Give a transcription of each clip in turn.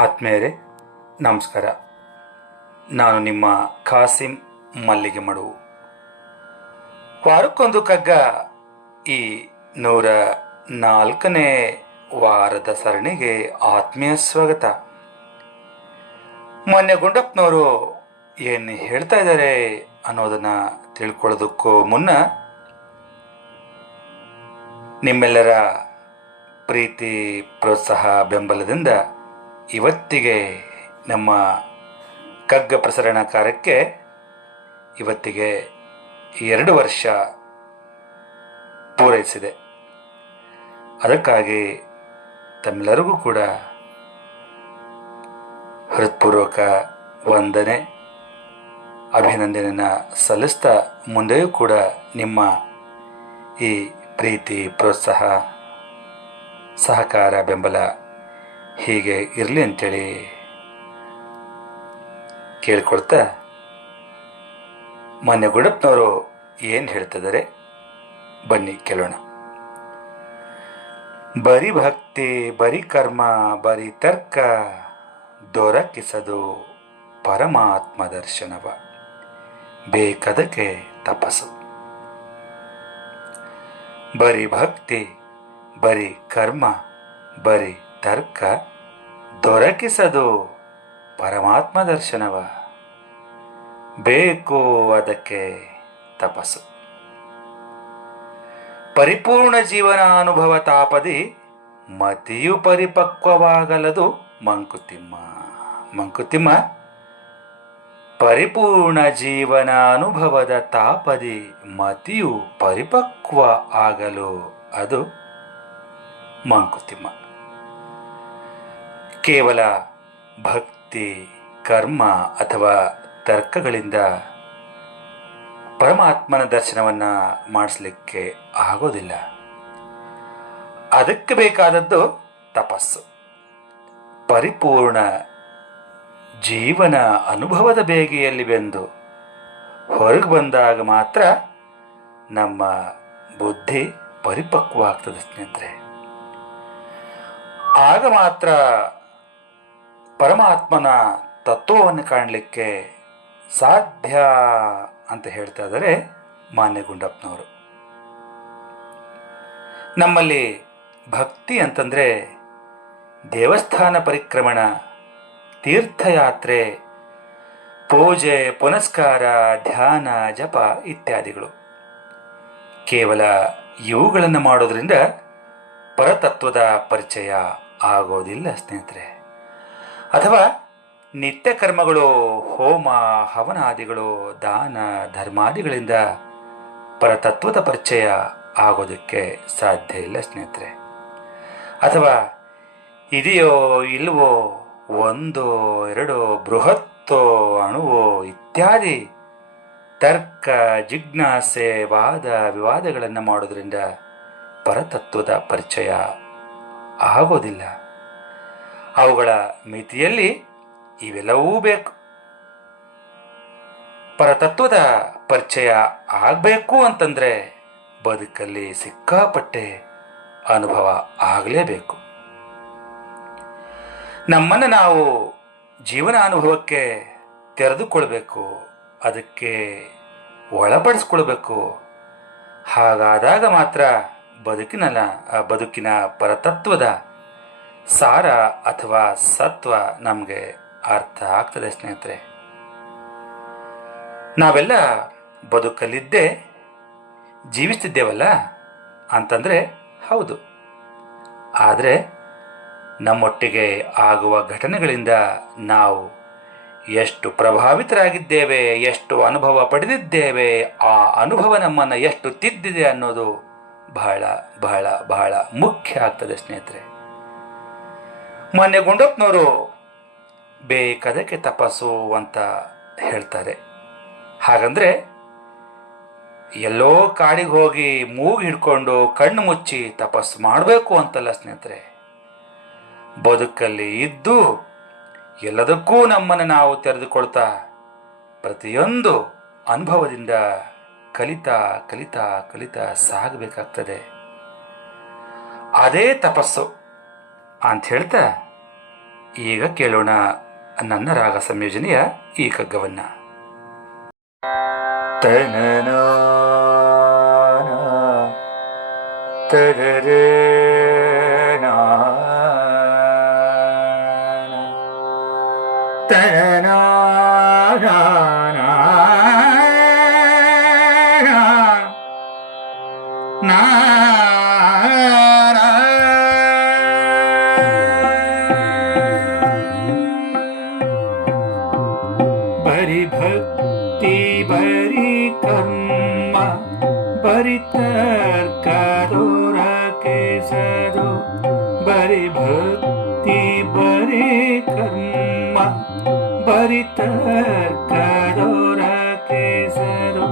ಆತ್ಮೇಯರೇ ನಮಸ್ಕಾರ. ನಾನು ನಿಮ್ಮ ಖಾಸಿಂ ಮಲ್ಲಿಗೆ ಮಡುವು ವಾರಕ್ಕೊಂದು ಕಗ್ಗ ಈ ನೂರ ನಾಲ್ಕನೇ ವಾರದ ಸರಣಿಗೆ ಆತ್ಮೀಯ ಸ್ವಾಗತ. ಮೊನ್ನೆ ಗುಂಡಪ್ಪನವರು ಏನು ಹೇಳ್ತಾ ಇದ್ದಾರೆ ಅನ್ನೋದನ್ನು ತಿಳ್ಕೊಳ್ಳೋದಕ್ಕೂ ಮುನ್ನ ನಿಮ್ಮೆಲ್ಲರ ಪ್ರೀತಿ, ಪ್ರೋತ್ಸಾಹ, ಬೆಂಬಲದಿಂದ ಇವತ್ತಿಗೆ ನಮ್ಮ ಕಗ್ಗ ಪ್ರಸರಣ ಕಾರ್ಯಕ್ಕೆ ಇವತ್ತಿಗೆ ಎರಡು ವರ್ಷ ಪೂರೈಸಿದೆ. ಅದಕ್ಕಾಗಿ ತಮ್ಮೆಲ್ಲರಿಗೂ ಕೂಡ ಹೃತ್ಪೂರ್ವಕ ವಂದನೆ. ಅಭಿನಂದನೆಯನ್ನು ಸಲ್ಲಿಸ್ತಾ ಮುಂದೆಯೂ ಕೂಡ ನಿಮ್ಮ ಈ ಪ್ರೀತಿ, ಪ್ರೋತ್ಸಾಹ, ಸಹಕಾರ, ಬೆಂಬಲ ಹೀಗೆ ಇರಲಿ ಅಂತೇಳಿ ಕೇಳ್ಕೊಳ್ತಾ ಮಾನ್ಯ ಗುಡಪ್ಪನವರು ಏನು ಹೇಳ್ತಿದ್ದಾರೆ? ಬನ್ನಿ ಕೇಳೋಣ. ಬರಿ ಭಕ್ತಿ, ಬರಿ ಕರ್ಮ, ಬರಿ ತರ್ಕ ದೊರಕಿಸದು ಪರಮಾತ್ಮ ದರ್ಶನವ. ಬೇಕದಕ್ಕೆ ತಪಸ್ಸು. ಬರಿ ಭಕ್ತಿ, ಬರಿ ಕರ್ಮ, ಬರಿ ತರ್ಕ ದೊರಕಿಸದು ಪರಮಾತ್ಮ ದರ್ಶನವ. ಬೇಕು ಅದಕ್ಕೆ ತಪಸ್ಸು. ಪರಿಪೂರ್ಣ ಜೀವನ ಅನುಭವ ತಾಪದಿ ಮತಿಯು ಪರಿಪಕ್ವವಾಗಲದು ಮಂಕುತಿಮ್ಮ. ಮಂಕುತಿಮ್ಮ, ಪರಿಪೂರ್ಣ ಜೀವನ ಅನುಭವದ ತಾಪದಿ ಮತಿಯು ಪರಿಪಕ್ವ ಆಗಲು ಅದು ಮಂಕುತಿಮ್ಮ. ಕೇವಲ ಭಕ್ತಿ, ಕರ್ಮ ಅಥವಾ ತರ್ಕಗಳಿಂದ ಪರಮಾತ್ಮನ ದರ್ಶನವನ್ನು ಮಾಡಿಸ್ಲಿಕ್ಕೆ ಆಗೋದಿಲ್ಲ. ಅದಕ್ಕೆ ಬೇಕಾದದ್ದು ತಪಸ್ಸು. ಪರಿಪೂರ್ಣ ಜೀವನ ಅನುಭವದ ಬೇಗೆಯಲ್ಲಿ ಬೆಂದು ಹೊರಗೆ ಬಂದಾಗ ಮಾತ್ರ ನಮ್ಮ ಬುದ್ಧಿ ಪರಿಪಕ್ವ ಆಗ್ತದೆ ಸ್ನೇಹಿತರೆ. ಆಗ ಮಾತ್ರ ಪರಮಾತ್ಮನ ತತ್ವವನ್ನು ಕಾಣಲಿಕ್ಕೆ ಸಾಧ್ಯ ಅಂತ ಹೇಳ್ತಾ ಇದ್ದಾರೆ ಮಾನ್ಯ ಗುಂಡಪ್ಪನವರು ನಮ್ಮಲ್ಲಿ ಭಕ್ತಿ ಅಂತಂದರೆ ದೇವಸ್ಥಾನ ಪರಿಕ್ರಮಣ, ತೀರ್ಥಯಾತ್ರೆ, ಪೂಜೆ, ಪುನಸ್ಕಾರ, ಧ್ಯಾನ, ಜಪ ಇತ್ಯಾದಿಗಳು. ಕೇವಲ ಇವುಗಳನ್ನು ಮಾಡೋದ್ರಿಂದ ಪರತತ್ವದ ಪರಿಚಯ ಆಗೋದಿಲ್ಲ ಸ್ನೇಹಿತರೆ. ಅಥವಾ ನಿತ್ಯ ಕರ್ಮಗಳು ಹೋಮ, ಹವನಾದಿಗಳು, ದಾನ, ಧರ್ಮಾದಿಗಳಿಂದ ಪರತತ್ವದ ಪರಿಚಯ ಆಗೋದಕ್ಕೆ ಸಾಧ್ಯ ಇಲ್ಲ ಸ್ನೇಹಿತರೆ. ಅಥವಾ ಇದೆಯೋ, ಇಲ್ವೋ, ಒಂದು, ಎರಡು, ಬೃಹತ್ತೋ, ಅಣುವೋ ಇತ್ಯಾದಿ ತರ್ಕ, ಜಿಜ್ಞಾಸೆ, ವಾದ, ವಿವಾದಗಳನ್ನು ಮಾಡೋದರಿಂದ ಪರತತ್ವದ ಪರಿಚಯ ಆಗೋದಿಲ್ಲ. ಅವುಗಳ ಮಿತಿಯಲ್ಲಿ ಇವೆಲ್ಲವೂ ಬೇಕು. ಪರತತ್ವದ ಪರಿಚಯ ಆಗಬೇಕು ಅಂತಂದರೆ ಬದುಕಲ್ಲಿ ಸಿಕ್ಕಾಪಟ್ಟೆ ಅನುಭವ ಆಗಲೇಬೇಕು. ನಮ್ಮನ್ನು ನಾವು ಜೀವನ ಅನುಭವಕ್ಕೆ ತೆರೆದುಕೊಳ್ಬೇಕು, ಅದಕ್ಕೆ ಒಳಪಡಿಸ್ಕೊಳ್ಬೇಕು. ಹಾಗಾದಾಗ ಮಾತ್ರ ಬದುಕಿನಲ್ಲ, ಬದುಕಿನ ಪರತತ್ವದ ಸಾರ ಅಥವಾ ಸತ್ವ ನಮಗೆ ಅರ್ಥ ಆಗ್ತದೆ ಸ್ನೇಹಿತರೆ. ನಾವೆಲ್ಲ ಬದುಕಲಿದ್ದೇ ಜೀವಿಸ್ತಿದ್ದೇವಲ್ಲ ಅಂತಂದರೆ ಹೌದು. ಆದರೆ ನಮ್ಮೊಟ್ಟಿಗೆ ಆಗುವ ಘಟನೆಗಳಿಂದ ನಾವು ಎಷ್ಟು ಪ್ರಭಾವಿತರಾಗಿದ್ದೇವೆ, ಎಷ್ಟು ಅನುಭವ ಪಡೆದಿದ್ದೇವೆ, ಆ ಅನುಭವ ನಮ್ಮನ್ನು ಎಷ್ಟು ತಿದ್ದಿದೆ ಅನ್ನೋದು ಬಹಳ ಬಹಳ ಬಹಳ ಮುಖ್ಯ ಆಗ್ತದೆ ಸ್ನೇಹಿತರೆ. ಮೊನ್ನೆ ಗುಂಡಪ್ಪನವರು ಬೇಕದಕ್ಕೆ ತಪಸ್ಸು ಅಂತ ಹೇಳ್ತಾರೆ. ಹಾಗಂದ್ರೆ ಎಲ್ಲೋ ಕಾಡಿಗೆ ಹೋಗಿ ಮೂಗು ಹಿಡ್ಕೊಂಡು ಕಣ್ಣು ಮುಚ್ಚಿ ತಪಸ್ಸು ಮಾಡಬೇಕು ಅಂತಲ್ಲ ಸ್ನೇಹಿತರೆ. ಬದುಕಲ್ಲಿ ಇದ್ದು ಎಲ್ಲದಕ್ಕೂ ನಮ್ಮನ್ನು ನಾವು ತೆರೆದುಕೊಳ್ತಾ ಪ್ರತಿಯೊಂದು ಅನುಭವದಿಂದ ಕಲಿತಾ ಕಲಿತಾ ಕಲಿತಾ ಸಾಗಬೇಕಾಗ್ತದೆ. ಅದೇ ತಪಸ್ಸು. ಅಂತ ಹೇಳ್ತಾ ಈಗ ಕೇಳೋಣ ನನ್ನ ರಾಗ ಸಂಯೋಜನೆಯ ಈ ಕಗ್ಗವನ್ನ ತನ ಬರಿ ತರ್ಕದೋರ ಕೆಸರು ಬರಿ ಭಕ್ತಿ ಬರಿ ಕರ್ಮ ಬರಿ ತರ್ಕದೋರ ಕೆಸರು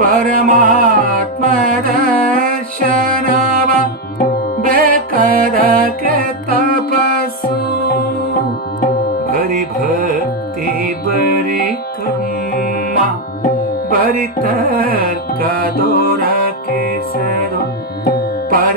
ಪರಮಾತ್ಮ ದರ್ಶನವ ಬೇಕಾದಕ್ಕೆ ತಪಸ್ಸು ಬರಿ ಭಕ್ತಿ ಬರಿ ಕರ್ಮ ಬರಿ ತರ್ಕದೋರ ಕೆಸರು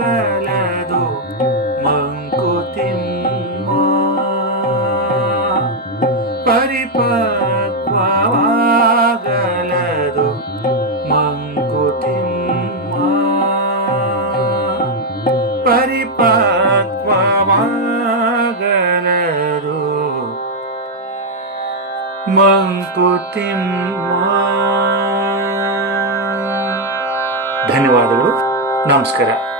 ಪರಿಪಕ್ವವಾಗಲದು ಮಂಕುತಿಮ್ಮ. ಪರಿಪಕ್ವವಾಗಲದು ಮಂಕುತಿಮ್ಮ. ಪರಿಪಕ್ವವಾಗಲದು ಮಂಕುತಿಮ್ಮ. ಧನ್ಯವಾದಗಳು. ನಮಸ್ಕಾರ.